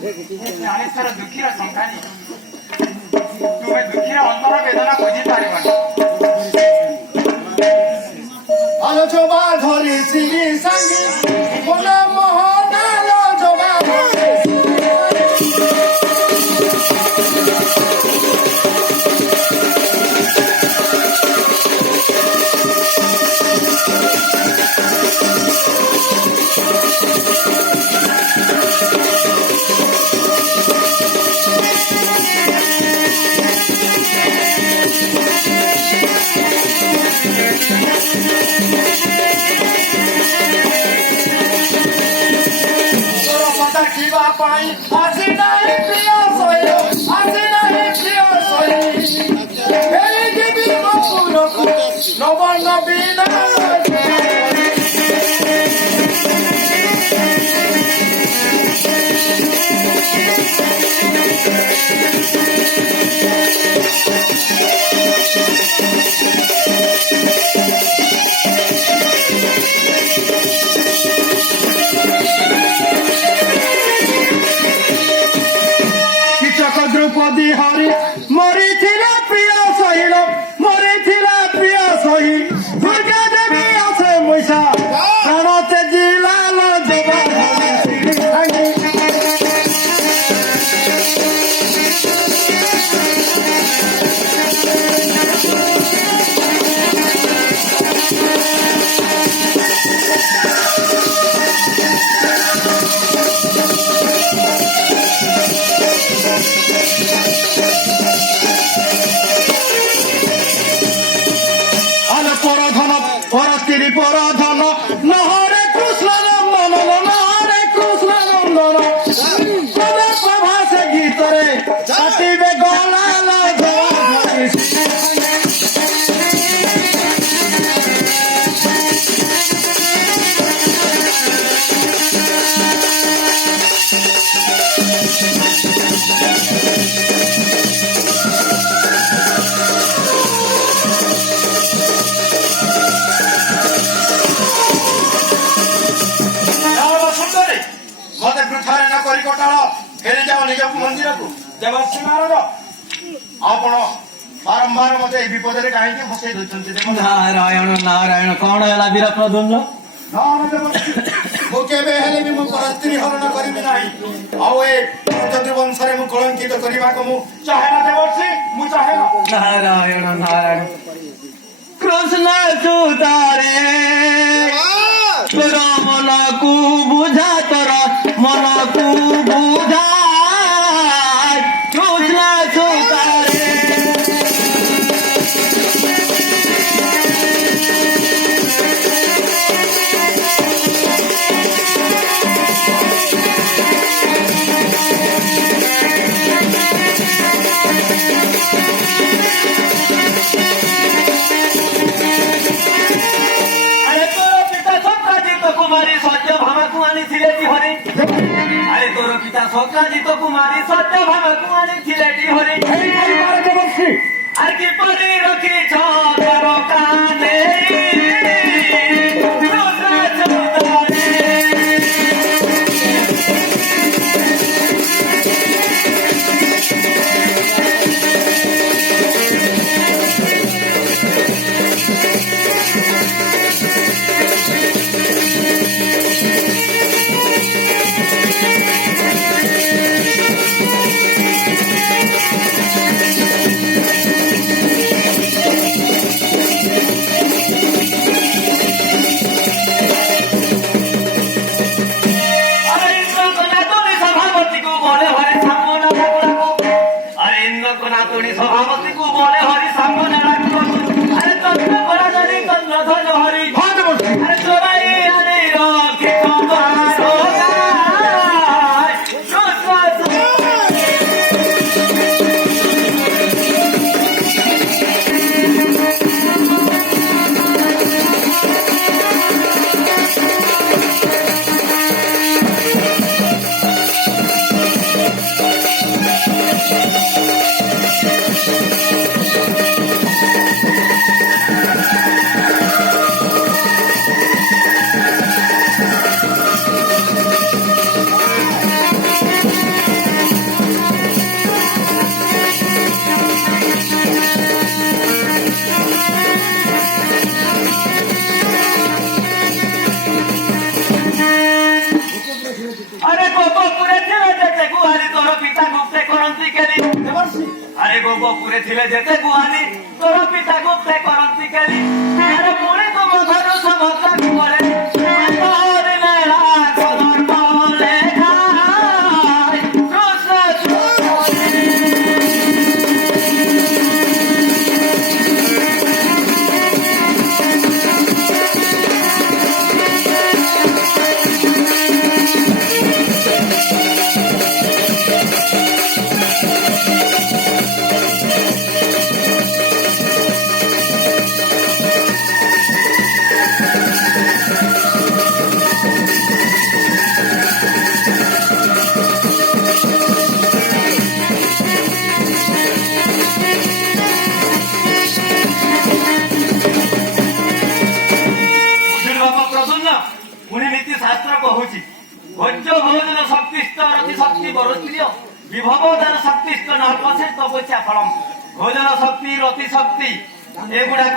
ಜ್ಞಾನೇಶ್ವರ ದುಃಖಿರ ಸಂತಾನಿ ତୁମେ ଦୁଃଖୀର ଅନ୍ତର ବେଦନା ବୁଝିପାରିବନି। ଆଲୋଚବା ଧରିଛି ସାଙ୍ଗି ମନ ମୋହନ ଆଲୋଚବା দ্রৌপদী হরি মরিছিলা প্রিয় সহিল মরিছিলা প্রিয় সহি দুর্গা দেবী আছে মৈশা প্রাণতে জিলাল জবা পরাধন নহরে কৃষ্ণ নন্দন নহরে কৃষ্ণ নন্দন প্রভাসে গীতরে কাটিবে গলাল ମତେ ପୃଥାରେ ନ କରି କୋଟାଳ ଫେରି ଯାଅ ନିଜ ମନ୍ଦିରକୁ ଦେବଶ୍ରୀ ନାରଦ ଆପଣ ବାରମ୍ବାର ମତେ ଏହି ବିପଦରେ କାହିଁକି ଫସେଇ ଦଉଛନ୍ତି? ନାରାୟଣ ନାରାୟଣ କଣ ହେଲା ବୀର ପ୍ରଦ୍ୟୁମ୍ନ? ମୁଁ କେବେ ହେଲେ ବି ମୁଁ ପରସ୍ତ୍ରୀ ହରଣ କରିବି ନାହିଁ ଆଉ ଏ ବଂଶରେ ମୁଁ କଳଙ୍କିତ କରିବାକୁ ମୁଁ ଚାହେଁ ନା ଦେବଶ୍ରୀ ମୁଁ ଚାହେଁ ନା। ନାରାୟଣ ନାରାୟଣ କୃଷ୍ଣ ସୁତାରେ ତୋର ମନକୁ ବୁଝା ତୋର ମନକୁ ବୁଝା କୃଷ୍ଣ ସୁତାରେ ସତ୍ୟଜିତ କୁମାରୀ ସତ୍ୟ ଭାମକୁ ଆଣିଥିଲେ ହରି ଆରେ କିପରି ରଖିଛ ତୋର କାନେ ସଭାପତିକୁ ବଳେ ହରି ସାମନେ ଆରେ ତତ୍ନ କରା ଧରି ତତ୍ନ ଧନ ହରି ଆରେ ଚୋରାଇ ଆଣି ରଖି ଗୋପପୁରେ ଥିଲେ ଯେତେ ଗୁହାରି ତୋର ପିତା ଗୁପ୍ତେ କରନ୍ତି କେଲି ଦେବର୍ଷି ଆରେ ଗୋପପୁରେ ଥିଲେ ଯେତେ ଗୁହାରି ତୋର ପିତା ଗୁପ୍ତେ କରନ୍ତି କେଲି ଆରେ ପୁଣି ତୁମ ଘରୁ ସମସ୍ତଙ୍କୁ ବଳେ ଧରିଲେ ରାଗ ଧର୍ମ ଲେଖାଏ କୃଷ୍ଣ ପୁଣି ନୀତି ଶାସ୍ତ୍ର କହୁଛି ଭୋଜ୍ୟ ଭୋଜନ ଶକ୍ତିସ୍ଥ ରତି ଶକ୍ତି ବରସ୍ତ୍ରୀୟ ବିଭବଦାନ ଶକ୍ତିସ୍ଥ ନର୍ମସେ ତପସ୍ୟା ଫଳମ୍ ଭୋଜନ ଶକ୍ତି ରତି ଶକ୍ତି ଏଗୁଡାକ